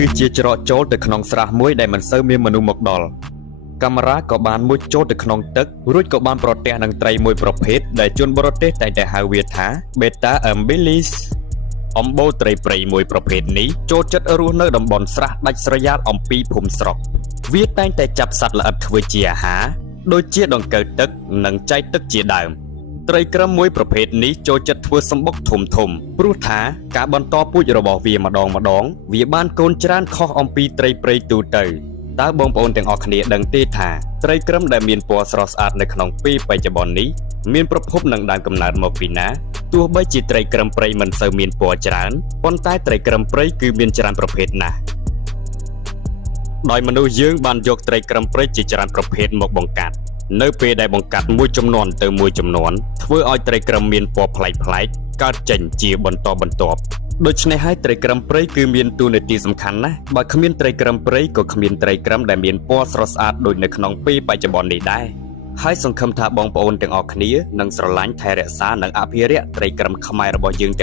គឺជាច្រកចូលទៅក្នុងស្រះមួយដែលមិនសូវមានមនុស្សមកដល់កាមេរ៉ាក៏បានមុជចូលទៅក្នុងទឹករួចក៏បានប្រទះនឹងត្រីមួយប្រភេទដែលជនបរទេសតែងតែហៅវាថា Beta Amabilis អំបូរត្រីព្រៃមួយប្រភេទនេះចូលចិត្តរស់នៅតំបន់ស្រះដាច់ស្រយាលអំពីភូមិស្រុកវាតែងតែចាប់សត្វល្អិតធ្វើជាអាហារដូចជាដង្កូវទឹកនិងចៃទឹកជាដើមត្រីក្រឹមមួយប្រភេទនេះចូលចិត្តធ្វើសម្បុកធំព្រោះថាការបន្តពូជរបស់វាម្ដងវាបានកូនច្រើនខុសអំពីត្រីព្រៃទូទៅតើបងប្អូនទាំងអស់គ្នាដឹងទេថាត្រីក្រឹមដែលមានពណ៌ស្រស់ស្អាតនៅក្នុងពេលបច្ចុប្បន្ននេះមានប្រភពនិងដើមកំណើតមកពីណាទោះបីជាត្រីក្រឹមព្រៃមិនសូវមានពណ៌ច្រើនប៉ុន្តែត្រីក្រឹមព្រៃគឺមានច្រើនប្រភេទណាស់ដោយមនុស្សយើងបានយកត្រីក្រឹមព្រៃជាច្រើនប្រភេទមកបង្កាត់នៅពេលដែលបង្កាត់មួយចំនួនទៅមួយចំនួនធ្វើឲ្យត្រីក្រឹមមានពណ៌ប្លែកៗកើតចេញជាបន្តបន្ទាប់ដូច្នេះហើយត្រីក្រឹមព្រៃគឺមានតួនាទីសំខាន់ណាស់បើគ្មានត្រីក្រឹមព្រៃក៏គ្មានត្រីក្រឹមដែលមានពណ៌ស្រស់ស្អាតដូចនៅក្នុងពេលបច្ចុប្បន្ននេះដែរហើយសង្ឃឹមថាបងប្អូនទាំងអស់គ្នានឹងស្រឡាញ់ថែរក្សានិងអភិរក្សត្រីក្រឹមខ្មែររបស់យើង